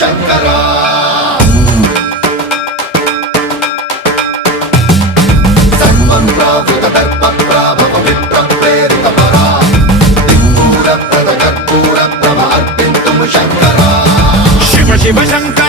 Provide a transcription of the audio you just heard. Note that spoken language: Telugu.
శంకరా సర్వప్రావృత దర్ప ప్రాభవ విప్ర ప్రేరిత పరా దిక్పూర ప్రద కర్పూర ప్రభ అర్పింతుము శంకరా శివ శివ శంకర